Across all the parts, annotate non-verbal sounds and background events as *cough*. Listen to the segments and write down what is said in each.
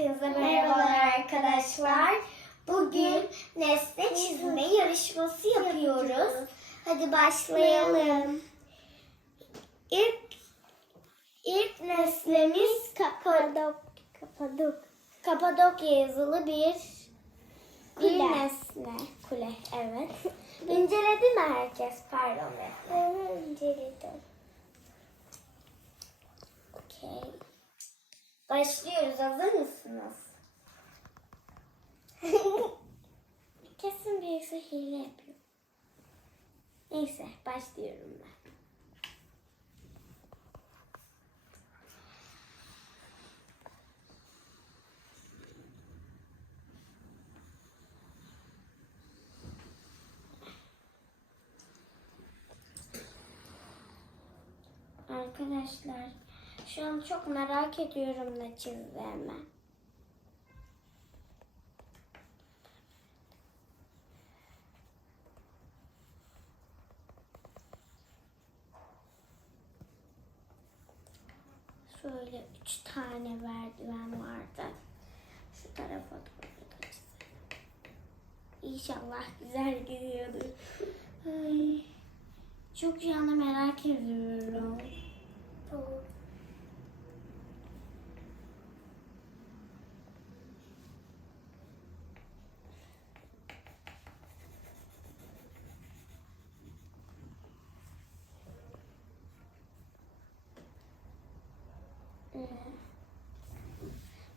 Hepinize merhabalar arkadaşlar. Bugün nesne çizme yarışması yapıyoruz. Hadi başlayalım. İlk ilk nesnemiz Kapadok Kapadok Kapadokya yazılı bir bir Kule. nesne. Kule, evet. *laughs* İnceledi mi herkes? Pardon. Ben inceledim. Okey. Başlıyoruz. Hazır mısınız? *laughs* Kesin birisi hile yapıyor. Neyse başlıyorum ben. Arkadaşlar şu an çok merak ediyorum ne çizdiğimi. Şöyle üç tane merdiven vardı. Şu tarafa doğru da çizelim. İnşallah güzel gidiyordur. Ay, çok şu anda merak ediyorum. Doğru. Ee,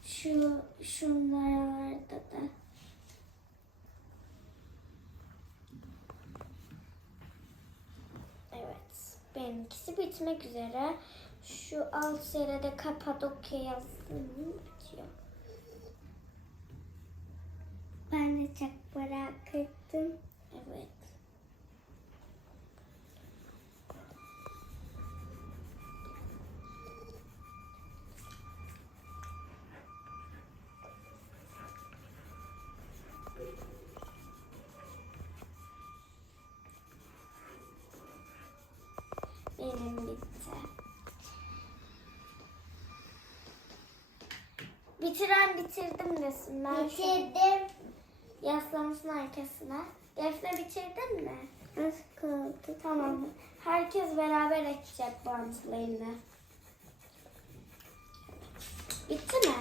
Şu şunlarda da Evet. Benimkisi bitmek üzere. Şu alt seride Kapadokya yazdım bitiyor. Ben de çok merak Bitiren bitirdim desin. Ben Bitirdim. Yaslansın arkasına. Defne bitirdin mi? Az kaldı. Tamam. Herkes beraber açacak bantlarını. Bitti mi?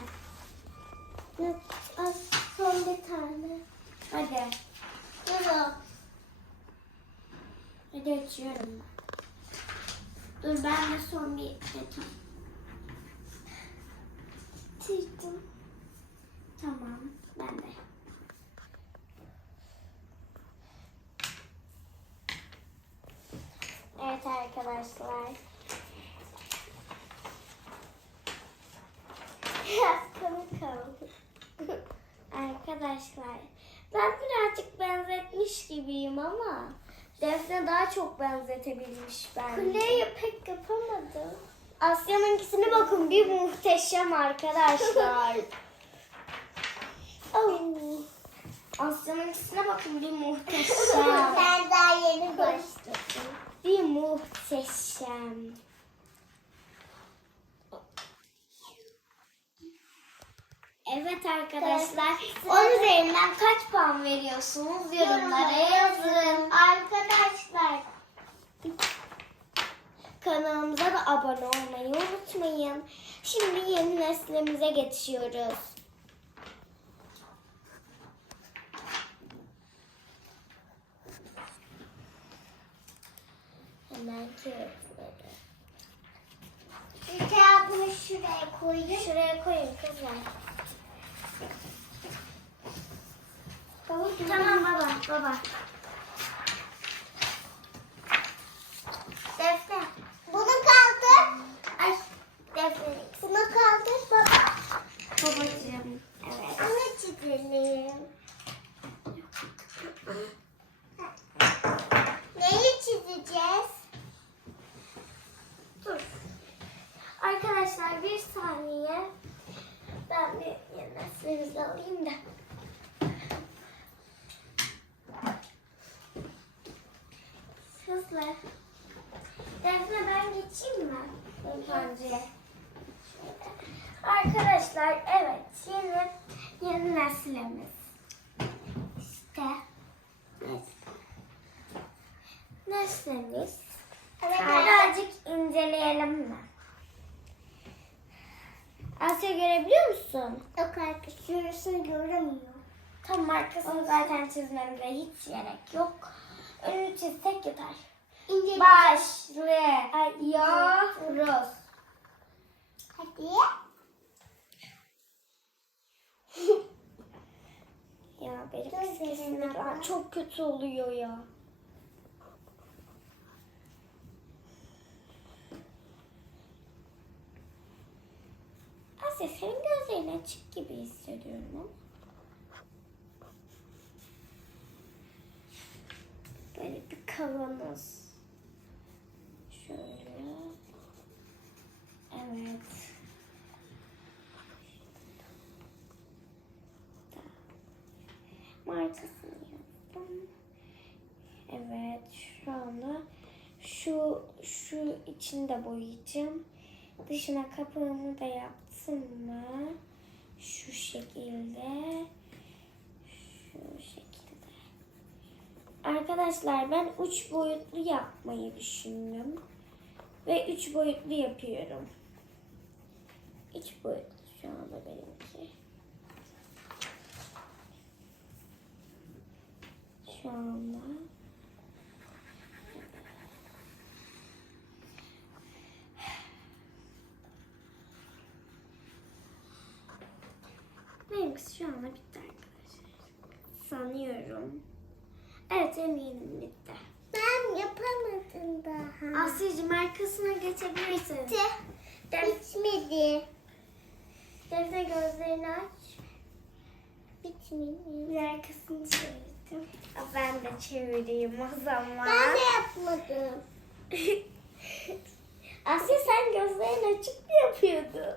Yok, Az son bir tane. Hadi. Durun. Hadi açıyorum ben. Dur ben de son bir detay. Bitirdim. Tamam. Ben de. Evet arkadaşlar. Biraz komik oldu. Arkadaşlar ben birazcık benzetmiş gibiyim ama Defne daha çok benzetebilmiş bence. Kuleyi pek yapamadım. Asya'nınkisine bakın bir muhteşem arkadaşlar. Oh. Asya'nınkisine bakın bir *laughs* muhteşem. ben daha yeni başladım. bir muhteşem. Evet arkadaşlar. 10 üzerinden kaç puan veriyorsunuz? Yorumlara yazın. Arkadaşlar Kanalımıza da abone olmayı unutmayın. Şimdi yeni neslimize geçiyoruz. Hemen kağıtları. bir kağıdını şuraya koyayım. Şuraya koyun kızlar. Tamam baba, baba. Defne. Bunu kaldır. Ay, Defne. Bunu kaldır baba. Babacığım. Evet. Bunu çizelim. Neyi çizeceğiz? Dur. Arkadaşlar bir saniye. Ben bir nesnemizi alayım da. Hızlı. Defne ben geçeyim mi? Önce. Arkadaşlar evet yeni yeni neslimiz. İşte neslimiz. Evet, Birazcık inceleyelim mi? Asya görebiliyor musun? Yok arkadaş şurasını göremiyor. Tam markasını zaten çizmemize hiç gerek yok. Önünü çizsek yeter. İnce Başlıyoruz. Hadi. *laughs* Ya benim bak. çok kötü oluyor ya. Açık gibi hissediyorum ama. Böyle bir kavanoz. Şöyle. Evet. markasını yazdım. Evet şu anda şu şu içinde boyayacağım. Dışına kapağını da yaptım mı? Şu şekilde. Şu şekilde. Arkadaşlar ben üç boyutlu yapmayı düşündüm. Ve üç boyutlu yapıyorum. Üç boyutlu şu anda benimki. Şu anda. Benimkisi şu anda bitti arkadaşlar. Sanıyorum. Evet eminim bitti. Ben yapamadım daha. Asya'cığım arkasına geçebilirsin. Bitti. Def Bitmedi. Defne gözlerini aç. Bitmedi. Bir arkasını çevirdim. Ben de çevireyim o zaman. Ben de yapmadım. *laughs* Asya sen gözlerini açık mı yapıyordun?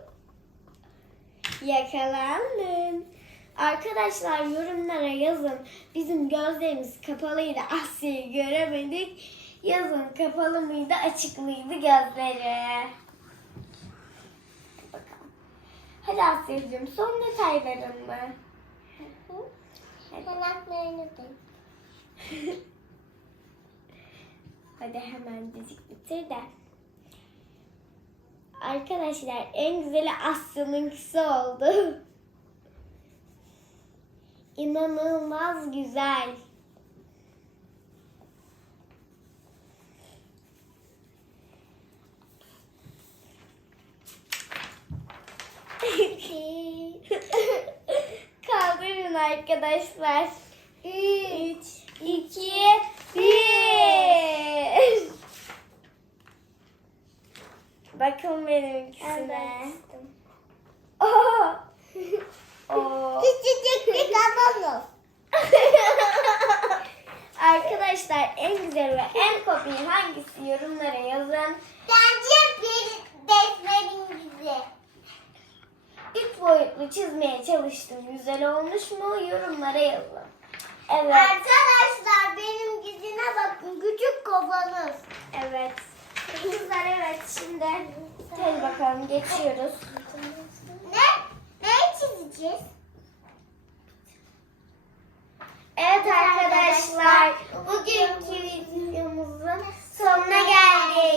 Yakalandın. Arkadaşlar yorumlara yazın. Bizim gözlerimiz kapalıydı. Asya'yı göremedik. Yazın kapalı mıydı, açık mıydı gözleri? Bakalım. Hadi Asya'cığım son detayların mı? Yanaklarını. *laughs* Hadi hemen dizik bitir de. Arkadaşlar en güzeli Asya'nınkisi oldu. *laughs* İnanılmaz güzel. *laughs* Kaldırın arkadaşlar. 3, 2, 1. Bakın benimkisine. Oh. Oh. Küçücük bir kavanoz. Arkadaşlar en güzel ve en kopya hangisi yorumlara yazın. Bence bir defterin gibi. Üç boyutlu çizmeye çalıştım. Güzel olmuş mu? Yorumlara yazın. Evet. Arkadaşlar benim gizine bakın. Küçük kavanoz. Evet. Kızlar evet şimdi hadi bakalım geçiyoruz. *laughs* Çizeceğiz? Evet arkadaşlar bugünkü videomuzun sonuna geldik.